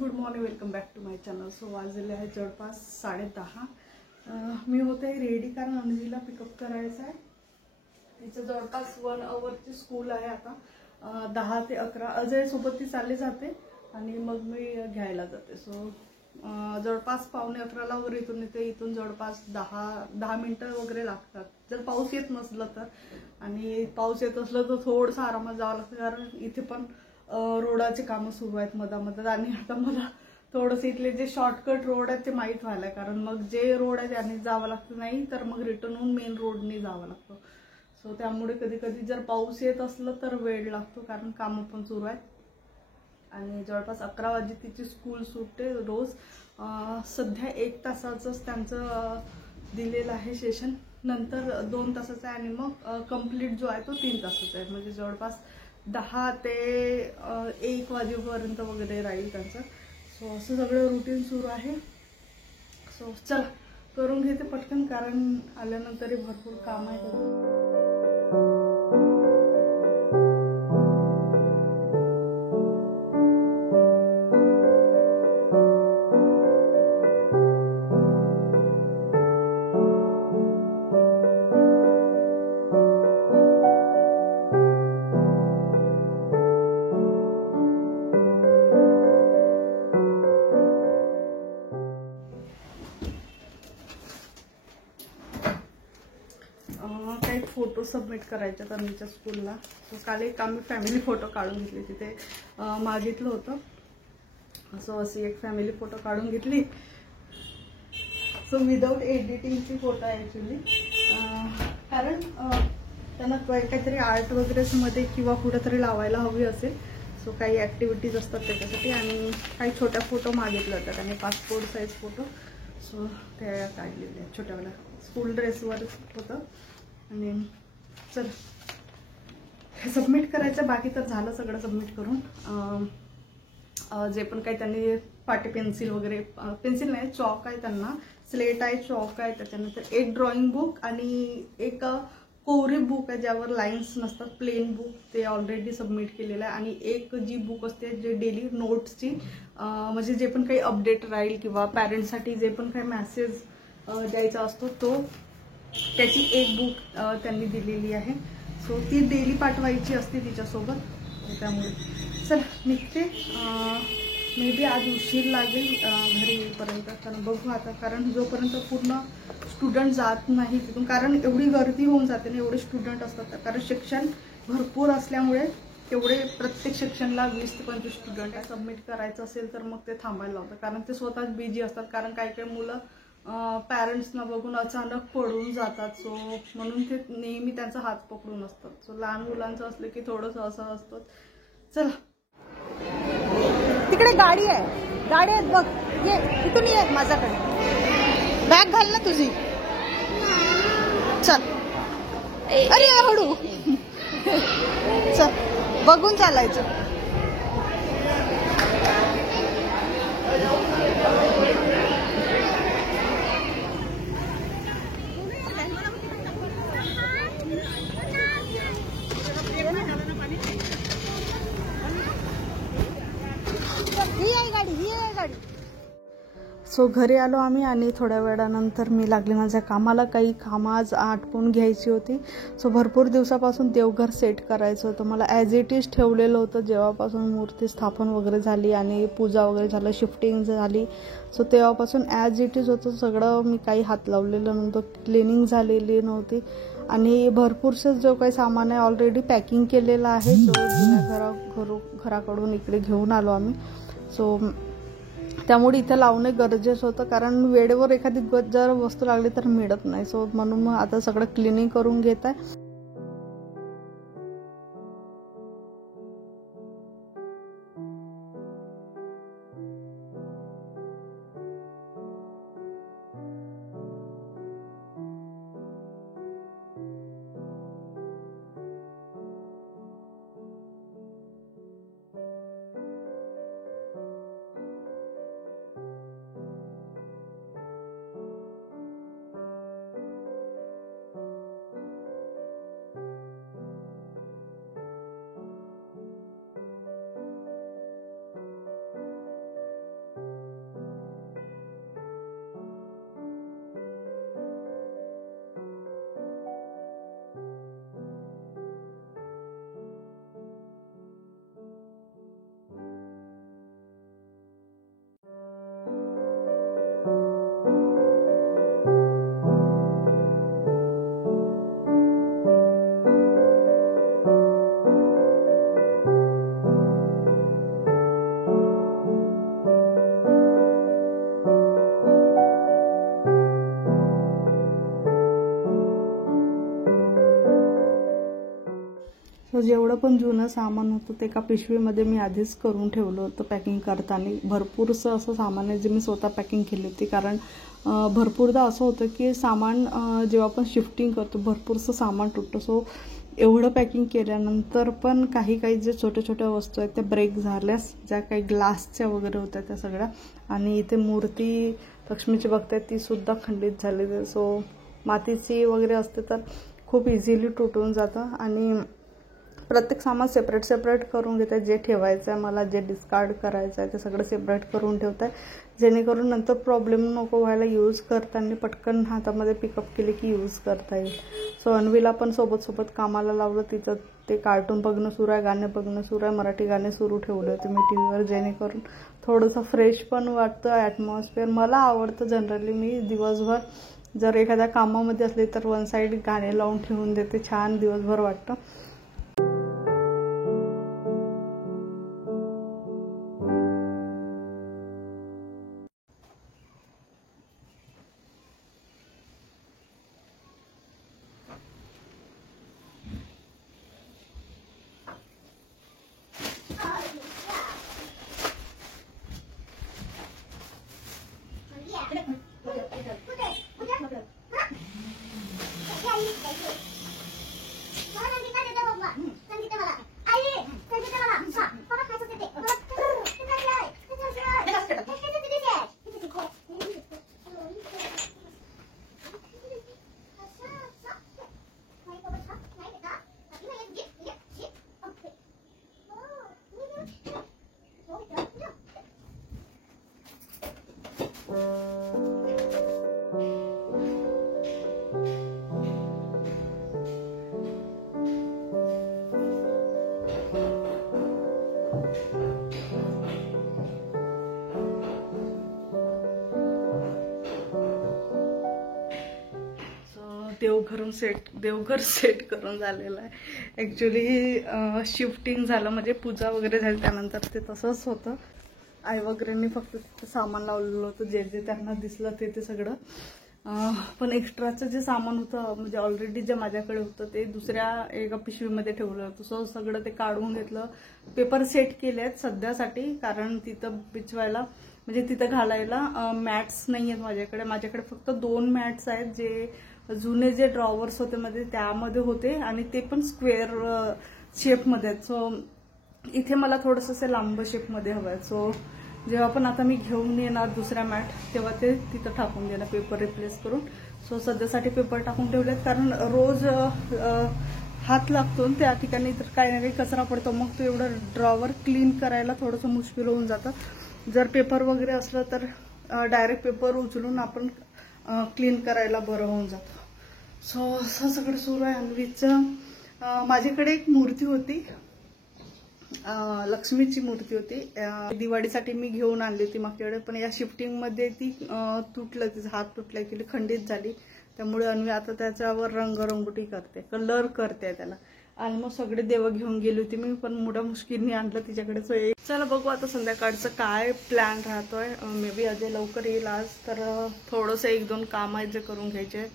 Good morning, welcome back to my channel. So वाजले आहे जवळपास 10:30. मी होते रेडी कारण अंजलीला पिकअप करायचं आहे. तिचं जवळपास 1 आवरची स्कूल आहे आता. 10 ते 11 अजय सोबत ती चालली जाते आणि मग मी घ्यायला जाते. सो जवळपास 11:45 वगैरे इथून येते. इथून जवळपास 10 मिनिटं वगैरे लागतात जर पाऊस येत नसलं तर. आणि पाऊस येत असलं तर थोडंसं आरामात जावं लागतं कारण इथे पण रोडाचे कामं सुरू आहेत मधामधात. आणि आता मला थोडंसं इथले जे शॉर्टकट रोड आहेत ते माहीत व्हायला, कारण मग जे रोड आहे त्याने जावं लागतं, नाही तर मग रिटर्न होऊन मेन रोडने जावं लागतं. सो त्यामुळे कधी कधी जर पाऊस येत असलं तर वेळ लागतो कारण कामं पण सुरू आहेत. आणि जवळपास 11 वाजे तिची स्कूल सुटते रोज. सध्या 1 तासाचंच त्यांचं दिलेलं आहे सेशन, नंतर 2 तासाचं आहे आणि मग कंप्लीट जो आहे तो 3 तासाचा आहे. म्हणजे जवळपास 10 ते 1 वाजेपर्यंत वगैरे राहील त्यांचं. सो असं सगळं रुटीन सुरू आहे. सो चला करून घेते पटकन कारण आल्यानंतरही भरपूर काम आहे. काही फोटो सबमिट करायचे तन्वीच्या स्कूलला. सो काल एक आम्ही फॅमिली फोटो काढून घेतली, तिथे मागितलं होतं. सो अशी एक फॅमिली फोटो काढून घेतली. सो विदाऊट एडिटिंगची फोटो आहे ॲक्च्युली, कारण त्यांना काहीतरी आर्ट वगैरे मध्ये किंवा कुठेतरी लावायला हवी असेल. सो काही ॲक्टिव्हिटीज असतात त्याच्यासाठी आणि काही छोट्या फोटो मागितले होते त्याने, पासपोर्ट साईज फोटो. सो त्या काढलेल्या छोट्यावाल्या स्कूल ड्रेसवर होतं. आणि चल हे सबमिट करायचं, बाकी तर झालं सगळं सबमिट करून. जे पण काही त्यांनी पाटी पेन्सिल वगैरे, पेन्सिल नाही चॉक आहे त्यांना, स्लेट आहे, चॉक आहे, त्याच्यानंतर एक ड्रॉइंग बुक आणि एक कोरी बुक आहे ज्यावर लाईन्स नसतात, प्लेन बुक, ते ऑलरेडी सबमिट केलेलं आहे. आणि एक जी बुक असते जे डेली नोट्सची, म्हणजे जे पण काही अपडेट राहील किंवा पॅरेंट्ससाठी जे पण काही मेसेज द्यायचा असतो तो, त्याची एक बुक त्यांनी दिलेली आहे. सो ती डेली पाठवायची असते तिच्यासोबत. त्यामुळे चल निघते. मे बी आज उशीर लागेल घरी येईपर्यंत, कारण बघू आता, कारण जोपर्यंत पूर्ण स्टुडंट जात नाही तिथून, कारण एवढी गर्दी होऊन जाते ना, एवढे स्टुडंट असतात. कारण शिक्षण भरपूर असल्यामुळे तेवढे प्रत्येक सेक्शनला 20 ते 25 स्टुडंट आहे. सबमिट करायचं असेल तर मग ते थांबायला लावतात कारण ते स्वतःच बिझी असतात. कारण काही काही मुलं पॅरेंट्सना बघून अचानक पडून जातात. सो म्हणून ते नेहमी त्यांचा हात पकडून असतात. सो लहान मुलांचं असलं की थोडंसं असं असतं. चला तिकडे गाडी आहे, गाडी आहेत बघ, ये इथून ये माझ्याकडे. बॅग घाल ना तुझी. चल, अरे हळू. चल बघून चालायचं. सो घरी आलो आम्ही आणि थोड्या वेळानंतर मी लागले माझ्या कामाला. काही कामं आज आटपून घ्यायची होती. सो भरपूर दिवसापासून देवघर सेट करायचं होतं मला. ॲज इट इज ठेवलेलं होतं जेव्हापासून मूर्ती स्थापन वगैरे झाली आणि पूजा वगैरे झालं, शिफ्टिंग झाली. सो तेव्हापासून ॲज इट इज होतं सगळं. मी काही हात लावलेलं नव्हतं, क्लिनिंग झालेली नव्हती. आणि भरपूरसं जो काही सामान आहे ऑलरेडी पॅकिंग केलेलं आहे, जो जुन्या घराकडून इकडे घेऊन आलो आम्ही. सो त्यामुळे इथं लावणं गरजेचं होतं, कारण वेळेवर एखादी जर वस्तू लागली तर मिळत नाही. सो म्हणून मग आता सगळं क्लिनिंग करून घेत आहे. सो जेवढं पण जुनं सामान होतं ते एका पिशवीमध्ये मी आधीच करून ठेवलं होतं पॅकिंग करताना. भरपूरसं असं सामान आहे जे मी स्वतः पॅकिंग केली होती, कारण भरपूरदा असं होतं की सामान जेव्हा आपण शिफ्टिंग करतो भरपूरसं सामान तुटतं. सो एवढं पॅकिंग केल्यानंतर पण काही जे छोट्या छोट्या वस्तू आहेत त्या ब्रेक झाल्यास, ज्या काही ग्लासच्या वगैरे होत्या त्या सगळ्या. आणि इथे मूर्ती लक्ष्मीची बघतायत ती सुद्धा खंडित झाली. सो मातीची वगैरे असते तर खूप इझिली तुटून जातं. आणि प्रत्येक सामान सेपरेट सेपरेट करून घेत आहे. जे ठेवायचं आहे मला, जे डिस्कार्ड करायचं आहे ते सगळं सेपरेट करून ठेवत आहे, जेणेकरून नंतर प्रॉब्लेम नको व्हायला. यूज करताना पटकन हातामध्ये पिकअप केले की यूज करता येईल. सो अन्वीला पण सोबत कामाला लावलं. तिचं ते कार्टून बघणं सुरू आहे, गाणे बघणं सुरू आहे. मराठी गाणे सुरू ठेवले होते मी टीव्हीवर, जेणेकरून थोडंसं फ्रेश पण वाटतं ॲटमॉस्फिअर. मला आवडतं जनरली, मी दिवसभर जर एखाद्या कामामध्ये असले तर वन साईड गाणे लावून ठेवून देते, छान दिवसभर वाटतं. देवघर सेट करून झालेलं आहे. ॲक्च्युली शिफ्टिंग झालं म्हणजे पूजा वगैरे झाली त्यानंतर ते तसंच होतं. आई वगैरेंनी फक्त तिथे सामान लावलेलं होतं, जे त्यांना दिसलं ते सगळं. पण एक्स्ट्राचं जे सामान होतं म्हणजे ऑलरेडी जे माझ्याकडे होतं ते दुसऱ्या एका पिशवीमध्ये ठेवलं होतं. सो सगळं ते काढून घेतलं. पेपर सेट केले आहेत सध्यासाठी, कारण तिथं बिछवायला म्हणजे तिथं घालायला मॅट्स नाही आहेत माझ्याकडे फक्त 2 मॅट्स आहेत, जे जुने जे ड्रॉवर्स होते मध्ये त्यामध्ये होते आणि ते पण स्क्वेअर शेपमध्ये आहेत. सो इथे मला थोडंसं असं लांब शेपमध्ये हवं आहे. सो जेव्हा पण आता मी घेऊन येणार दुसऱ्या मॅट तेव्हा ते तिथं टाकून देणार पेपर रिप्लेस करून. सो सध्यासाठी पेपर टाकून ठेवलेत, कारण रोज हात लागतो त्या ठिकाणी तर काही ना काही कचरा पडतो, मग तो एवढं ड्रॉवर क्लीन करायला थोडंसं मुश्किल होऊन जातं. जर पेपर वगैरे असलं तर डायरेक्ट पेपर उचलून आपण क्लीन करायला बरं होऊन जातं. सो असं सगळं सुरू आहे अन्वीचं. माझ्याकडे एक मूर्ती होती, लक्ष्मीची मूर्ती होती, दिवाळीसाठी मी घेऊन आणली होती मागच्या वेळेस. पण या शिफ्टिंगमध्ये ती तुटलं, तिचा हात तुटला की खंडित झाली. त्यामुळे अन्वी आता त्याच्यावर रंगरंगोटी करते, कलर करते त्याला. ऑलमोस्ट सगळे देवं घेऊन गेली होती मी, पण मोठ्या मुश्किलने आणलं तिच्याकडे. सो चला बघू आता संध्याकाळचं काय प्लॅन राहतोय. मे बी अजय लवकर येईल आज, तर थोडंसं 1-2 काम आहेत जे करून घ्यायचे.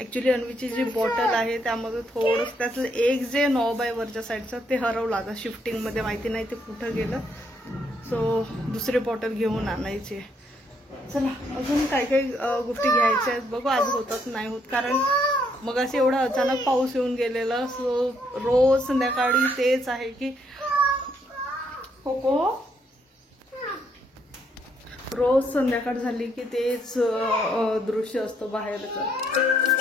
ॲक्च्युली अन्वीची जी बॉटल आहे त्यामध्ये थोडंसं त्यातलं एक जे नॉब आहे वरच्या साईडचं ते हरवलं आता शिफ्टिंगमध्ये, माहिती नाही ते कुठं गेलं. सो दुसरी बॉटल घेऊन आणायची. चला अजून काही गोष्टी घ्यायच्या आहेत, बघू आज होतात नाही होत, कारण मग असं एवढा अचानक पाऊस येऊन गेलेला. सो रोज संध्याकाळी तेच आहे की रोज संध्याकाळ झाली की तेच दृश्य असतं बाहेरचं.